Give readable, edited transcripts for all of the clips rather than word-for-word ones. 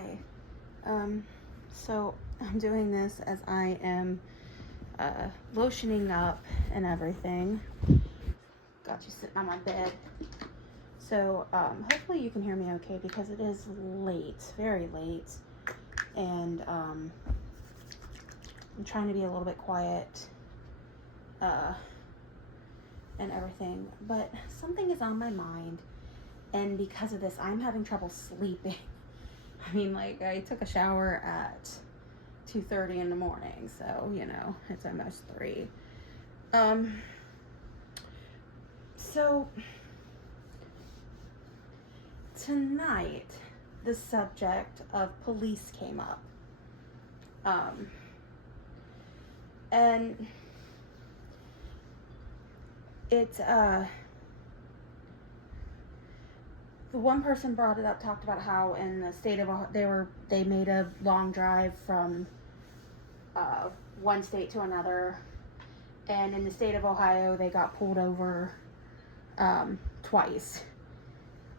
Hi. So I'm doing this as I am lotioning up and everything. Got you sitting on my bed. So hopefully you can hear me okay because it is late, very late. And I'm trying to be a little bit quiet and everything. But something is on my mind. And because of this, I'm having trouble sleeping. I mean, like, I took a shower at 2:30 in the morning, so, you know, it's almost 3. So, tonight, the subject of police came up. And it, the one person brought it up, talked about how in the state of they made a long drive from one state to another, and in the state of Ohio they got pulled over twice,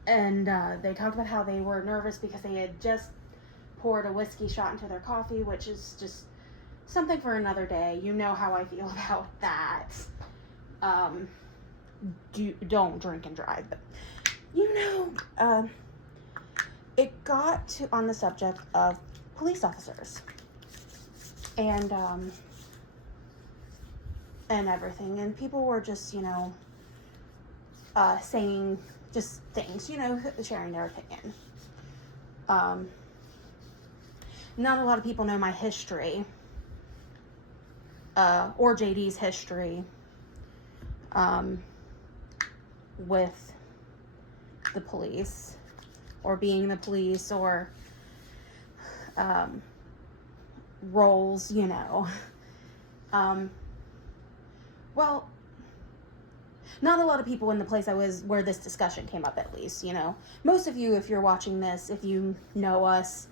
and they talked about how they were nervous because they had just poured a whiskey shot into their coffee, which is just something for another day. You know how I feel about that. Don't drink and drive, but you know, it got to on the subject of police officers and everything, and people were just, you know, saying just things, you know, sharing their opinion. Not a lot of people know my history, or JD's history, with the police, or being the police, or roles, you know. Well, not a lot of people in the place I was where this discussion came up, at least, you know. Most of you, if you're watching this, if you know us,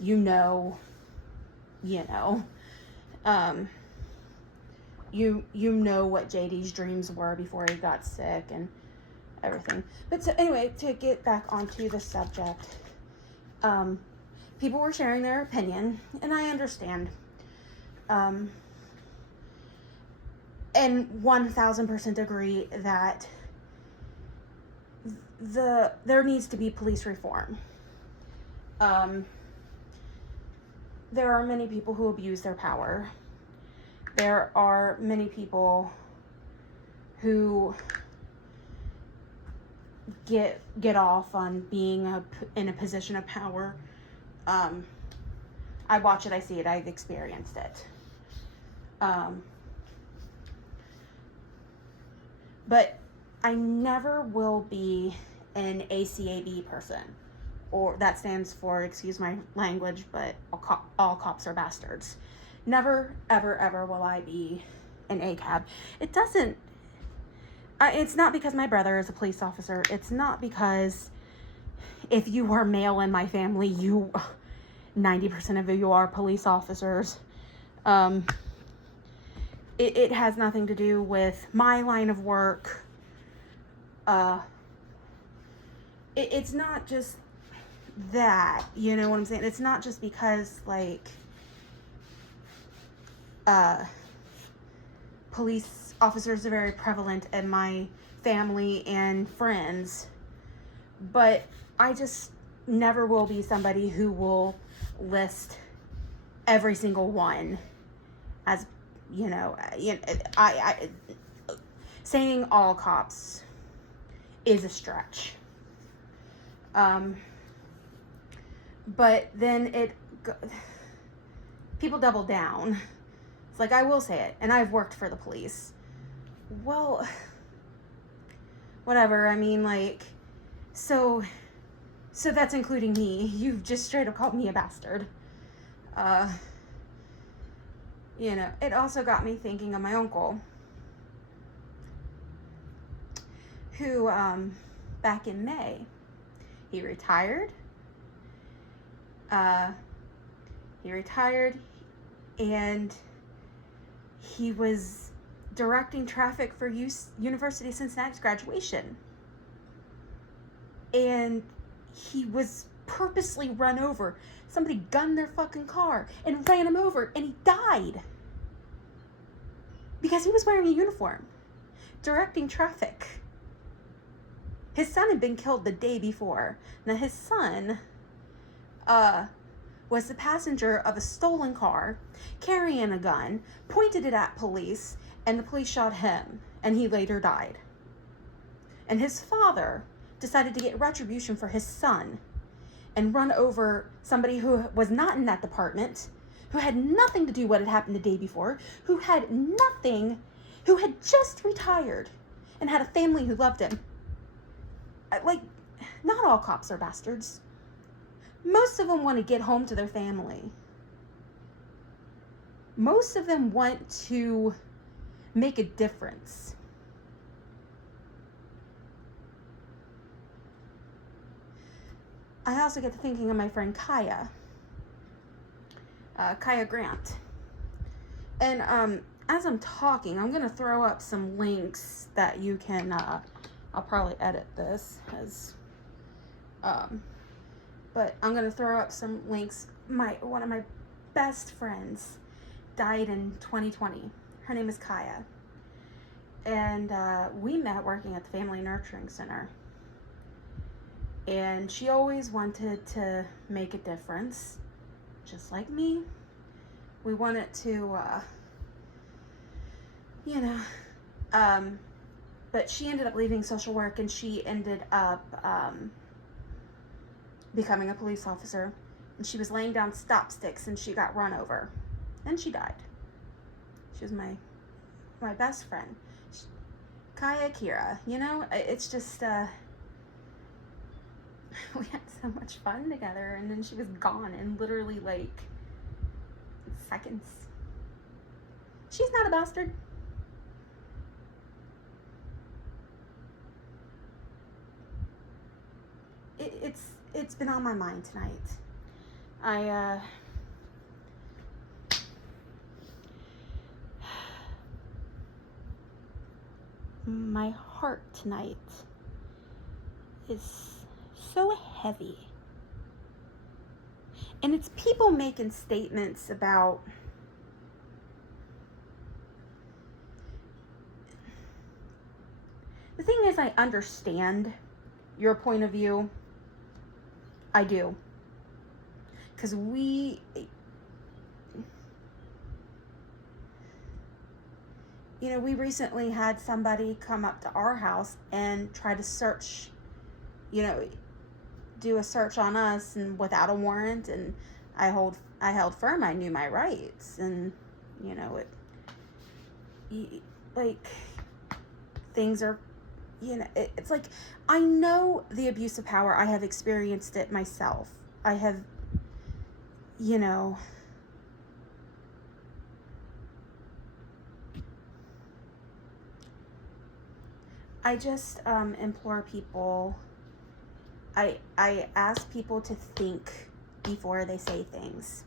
you know, you know what JD's dreams were before he got sick and everything. But so anyway, to get back onto the subject, people were sharing their opinion, and I understand. And 1000% agree that there needs to be police reform. There are many people who abuse their power. There are many people who get off on being in a position of power. I watch it, I see it, I've experienced it. But I never will be an ACAB person, or that stands for, excuse my language, but all cops are bastards. Never, ever, ever will I be an ACAB. It doesn't, it's not because my brother is a police officer. It's not because if you are male in my family, 90% of you are police officers. It has nothing to do with my line of work. It's not just that, you know what I'm saying? It's not just because, like, police officers are very prevalent in my family and friends, but I just never will be somebody who will list every single one as, you know, I saying all cops is a stretch. But then people double down. It's like, I will say it, and I've worked for the police. Well, whatever, I mean, like, so that's including me. You've just straight up called me a bastard. You know, it also got me thinking of my uncle, who, back in May, he retired. And he was directing traffic for University of Cincinnati's graduation. And he was purposely run over. Somebody gunned their fucking car and ran him over, and he died. Because he was wearing a uniform, directing traffic. His son had been killed the day before. Now, his son was the passenger of a stolen car, carrying a gun, pointed it at police, and the police shot him, and he later died. And his father decided to get retribution for his son and run over somebody who was not in that department, who had nothing to do with what had happened the day before, who had just retired and had a family who loved him. Like, not all cops are bastards. Most of them want to get home to their family. Most of them want to make a difference. I also get to thinking of my friend Kaia. Kaia Grant. And as I'm talking, I'm going to throw up some links that you can, I'll probably edit this as, but I'm going to throw up some links. One of my best friends died in 2020. Her name is Kaia. And we met working at the Family Nurturing Center. And she always wanted to make a difference, just like me. We wanted to, but she ended up leaving social work, and she ended up becoming a police officer. And she was laying down stop sticks, and she got run over, and she died. She was my best friend, Kaia Kira. It's just we had so much fun together, and then she was gone in literally like seconds. She's not a bastard. It's been on my mind tonight. My heart tonight is so heavy. And it's people making statements about the thing is, I understand your point of view. I do. Because we recently had somebody come up to our house and try to search, do a search on us, and without a warrant, and I held firm. I knew my rights, and things are, it's like, I know the abuse of power. I have experienced it myself. I have, I just implore people. I ask people to think before they say things.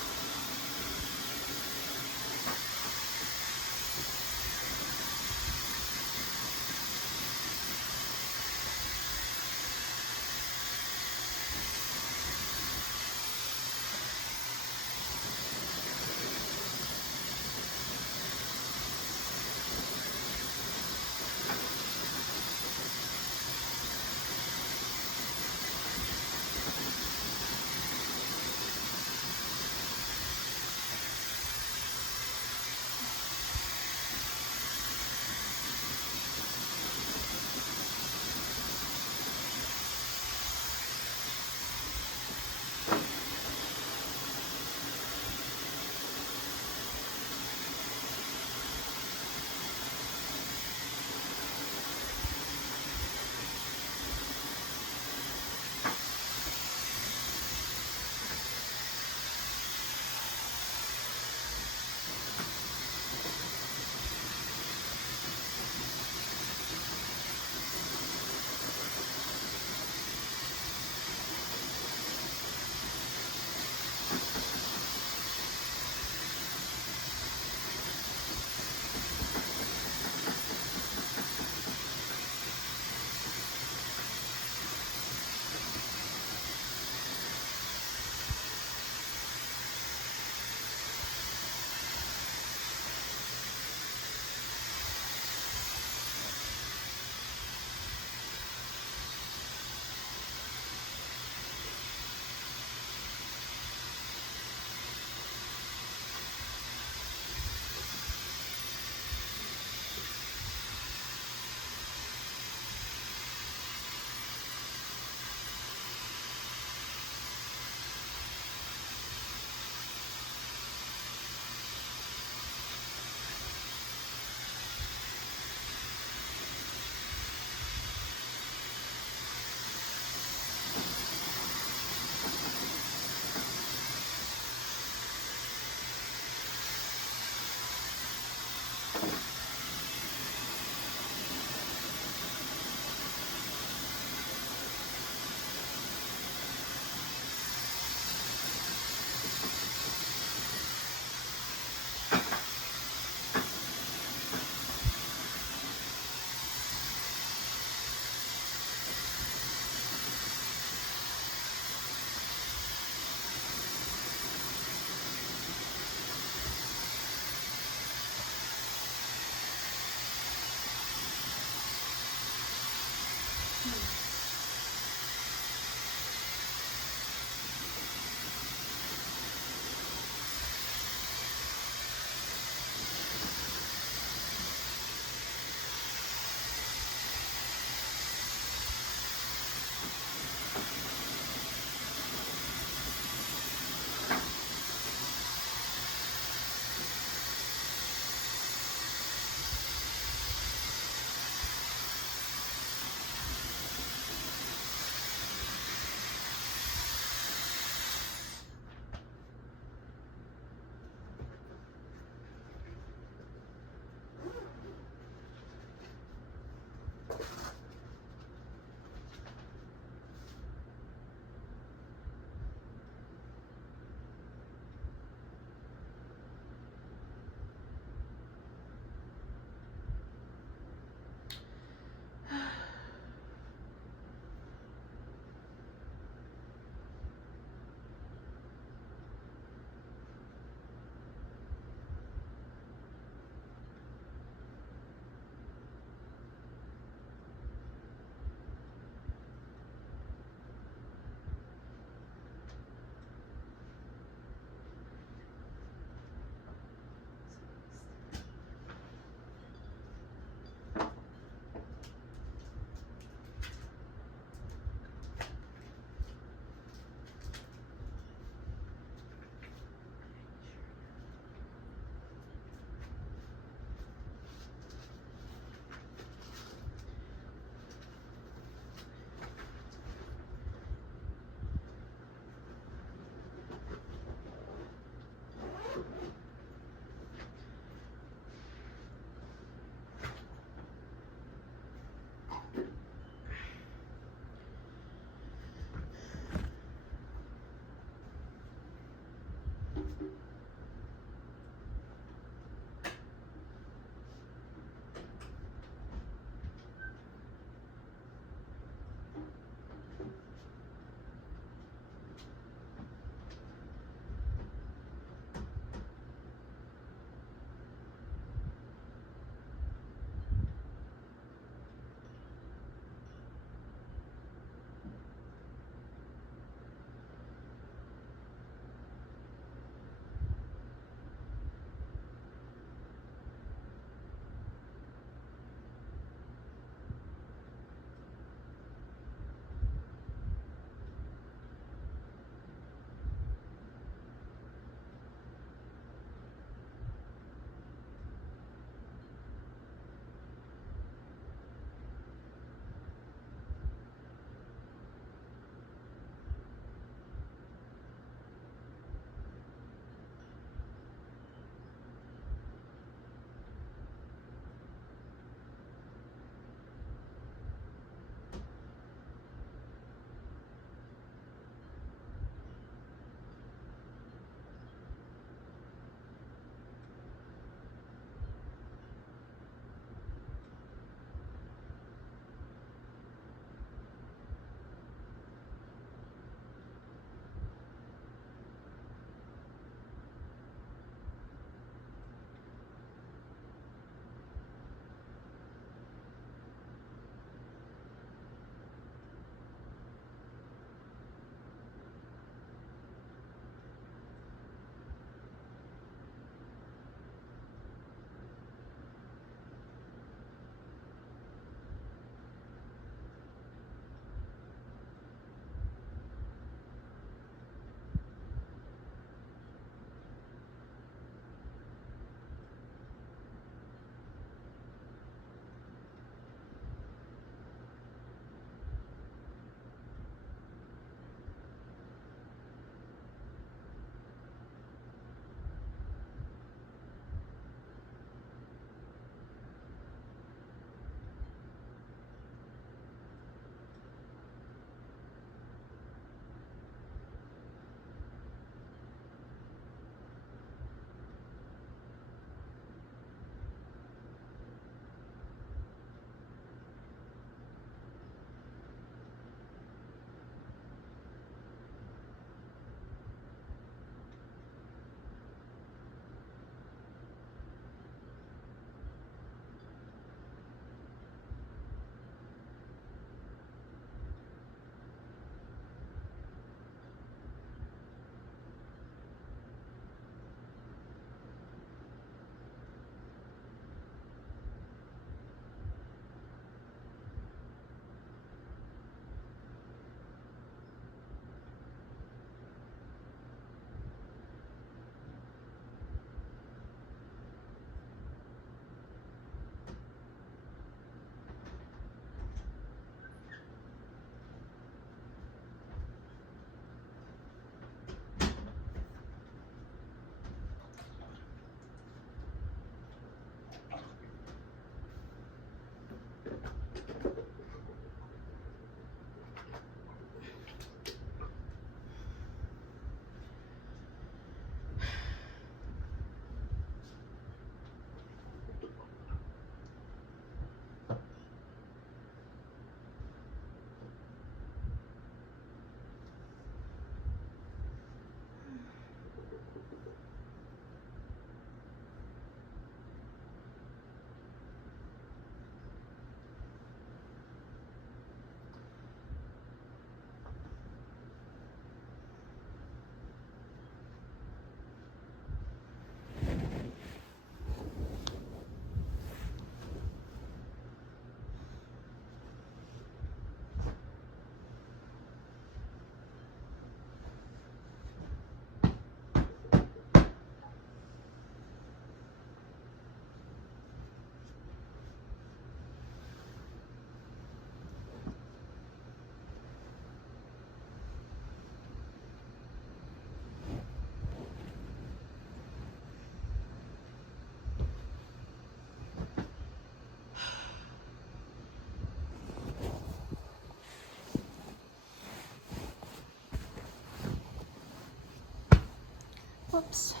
cops.